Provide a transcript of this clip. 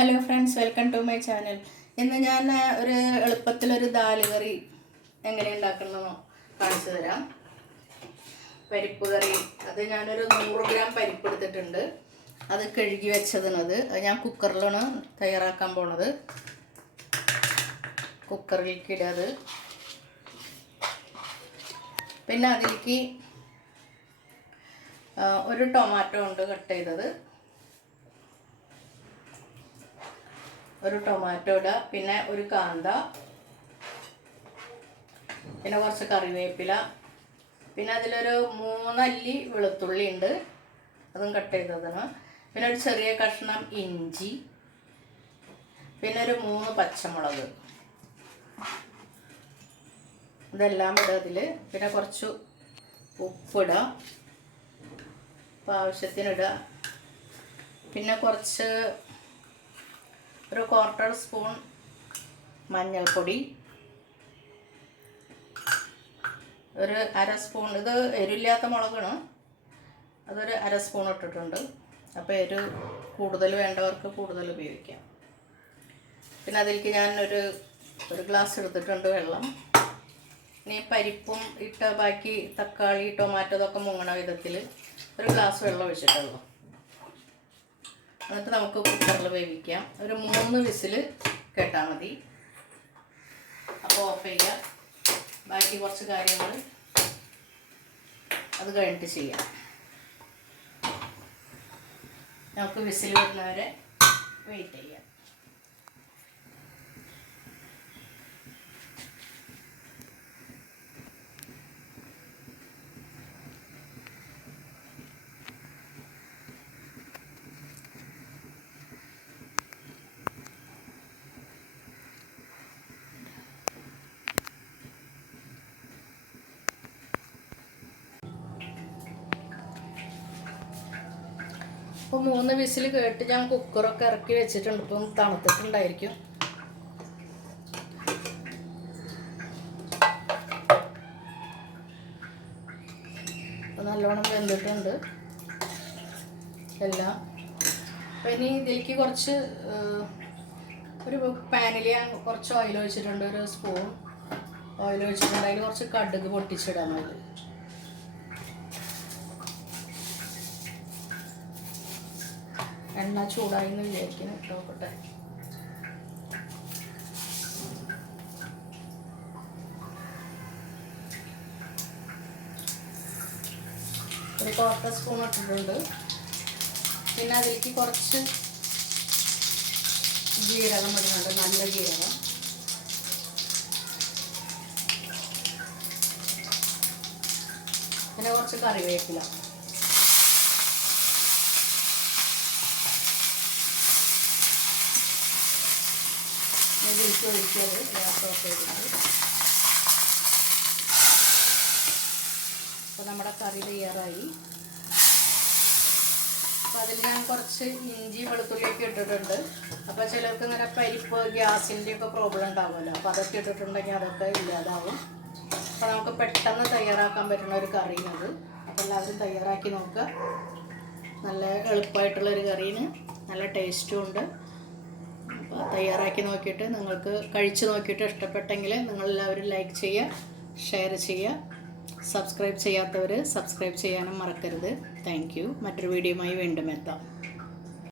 Hello friends, welcome to my channel. ഇന്ന് ഞാൻ ഒരു എളുപ്പത്തിലൊരു ദാൽ കറി എങ്ങനെ ഉണ്ടാക്കണമെന്നോ കാണിച്ചു തരാം. പരിപ്പ് കറി, അത് ഞാനൊരു 100 ഗ്രാം പരിപ്പ് എടുത്തിട്ടുണ്ട്. അത് കഴുകി വെച്ചതിനത് ഞാൻ കുക്കറിലാണ് തയ്യാറാക്കാൻ പോണത്. കുക്കറിലേക്ക് ഇടാത്. പിന്നെ അതിലേക്ക് ഒരു ടൊമാറ്റോ ഉണ്ട് കട്ട് ചെയ്തത്, ഒരു ടൊമാറ്റോ ഇടുക. പിന്നെ ഒരു കാന്ത, പിന്നെ കുറച്ച് കറിവേപ്പില, പിന്നെ അതിലൊരു 3 അല്ലി വെളുത്തുള്ളി ഉണ്ട്, അതും കട്ട് ചെയ്തതാണ്. പിന്നെ ഒരു ചെറിയ കഷ്ണം ഇഞ്ചി, പിന്നെ ഒരു 3 പച്ചമുളക്, ഇതെല്ലാം ഇടുക അതിൽ. പിന്നെ കുറച്ച് ഉപ്പിടുക, ആവശ്യത്തിനിടുക. പിന്നെ കുറച്ച് ഒരു 1/4 സ്പൂൺ മഞ്ഞൾപ്പൊടി, ഒരു 1/2 സ്പൂൺ, ഇത് എരിവില്ലാത്ത മുളകാണ്, അതൊരു 1/2 സ്പൂൺ ഇട്ടിട്ടുണ്ട്. അപ്പോൾ എരിവ് കൂടുതൽ വേണ്ടവർക്ക് കൂടുതൽ ഉപയോഗിക്കാം. പിന്നെ അതിലേക്ക് ഞാൻ ഒരു ഗ്ലാസ് എടുത്തിട്ടുണ്ട് വെള്ളം. ഇനി പരിപ്പും ഇട്ട ബാക്കി തക്കാളി ടൊമാറ്റോ ഇതൊക്കെ മുങ്ങണ വിധത്തിൽ ഒരു ഗ്ലാസ് വെള്ളം ഒഴിച്ചിട്ടുള്ളൂ. എന്നിട്ട് നമുക്ക് കുക്കറിൽ വേവിക്കാം. ഒരു 3 വിസിൽ കേട്ടാൽ മതി. അപ്പോൾ ഓഫ് ചെയ്യുക. ബാക്കി കുറച്ച് കാര്യങ്ങൾ അത് കഴിഞ്ഞിട്ട് ചെയ്യാം. നമുക്ക് വിസിൽ വരുന്നവരെ വെയിറ്റ് ചെയ്യാം. ഇപ്പോൾ 3 വിസിൽ കേട്ട് ഞാൻ കുക്കറൊക്കെ ഇറക്കി വെച്ചിട്ടുണ്ട്. ഇപ്പം തണുത്തിട്ടുണ്ടായിരിക്കും. അപ്പോൾ നല്ലോണം വെന്തിട്ടുണ്ട് എല്ലാം. അപ്പോൾ ഇനി ഇതിലേക്ക് കുറച്ച് ഒരു പാനിൽ ഞാൻ കുറച്ച് ഓയിൽ ഒഴിച്ചിട്ടുണ്ട്. ഒരു സ്പൂൺ ഓയിൽ ഒഴിച്ചിട്ടുണ്ട്. അതിൽ കുറച്ച് കടുക് പൊട്ടിച്ചിടാൻ മതി. എണ്ണ ചൂടായി എന്ന് വിചാരിക്കുന്നു. നോക്കട്ടെ. ഒരു 1/4 സ്പൂൺ ഇട്ടിട്ടുണ്ട്. പിന്നെ അതിലേക്ക് കുറച്ച് ജീരകം ഇടുന്നുണ്ട്, നല്ല ജീരകം. പിന്നെ കുറച്ച് കറിവേപ്പില. ഇതിലേക്ക് ഒഴിച്ചത് ഗ്യാസ് ഓഫ് ചെയ്തിട്ട്. അപ്പോൾ നമ്മുടെ കറി തയ്യാറായി. അപ്പോൾ അതിൽ ഞാൻ കുറച്ച് ഇഞ്ചി വെളുത്തുള്ളിയൊക്കെ ഇട്ടിട്ടുണ്ട്. അപ്പോൾ ചിലർക്ക് ഇങ്ങനെ പരിപ്പ് ഗ്യാസിൻ്റെയൊക്കെ പ്രോബ്ലം ഉണ്ടാവുമല്ലോ, അപ്പോൾ അതൊക്കെ ഇട്ടിട്ടുണ്ടെങ്കിൽ അതൊക്കെ ഇല്ലാതാവും. അപ്പോൾ നമുക്ക് പെട്ടെന്ന് തയ്യാറാക്കാൻ പറ്റുന്ന ഒരു കറിയാണത്. അപ്പോൾ എല്ലാവരും തയ്യാറാക്കി നോക്കുക. നല്ല എളുപ്പമായിട്ടുള്ളൊരു കറിയാണ്, നല്ല ടേസ്റ്റും ഉണ്ട്. അപ്പോൾ തയ്യാറാക്കി നോക്കിയിട്ട് നിങ്ങൾക്ക് കഴിച്ച് നോക്കിയിട്ട് ഇഷ്ടപ്പെട്ടെങ്കിൽ നിങ്ങളെല്ലാവരും ലൈക്ക് ചെയ്യുക, ഷെയർ ചെയ്യുക. സബ്സ്ക്രൈബ് ചെയ്യാത്തവർ സബ്സ്ക്രൈബ് ചെയ്യാനും മറക്കരുത്. Thank you. മറ്റൊരു വീഡിയോയുമായി വീണ്ടും എത്താം.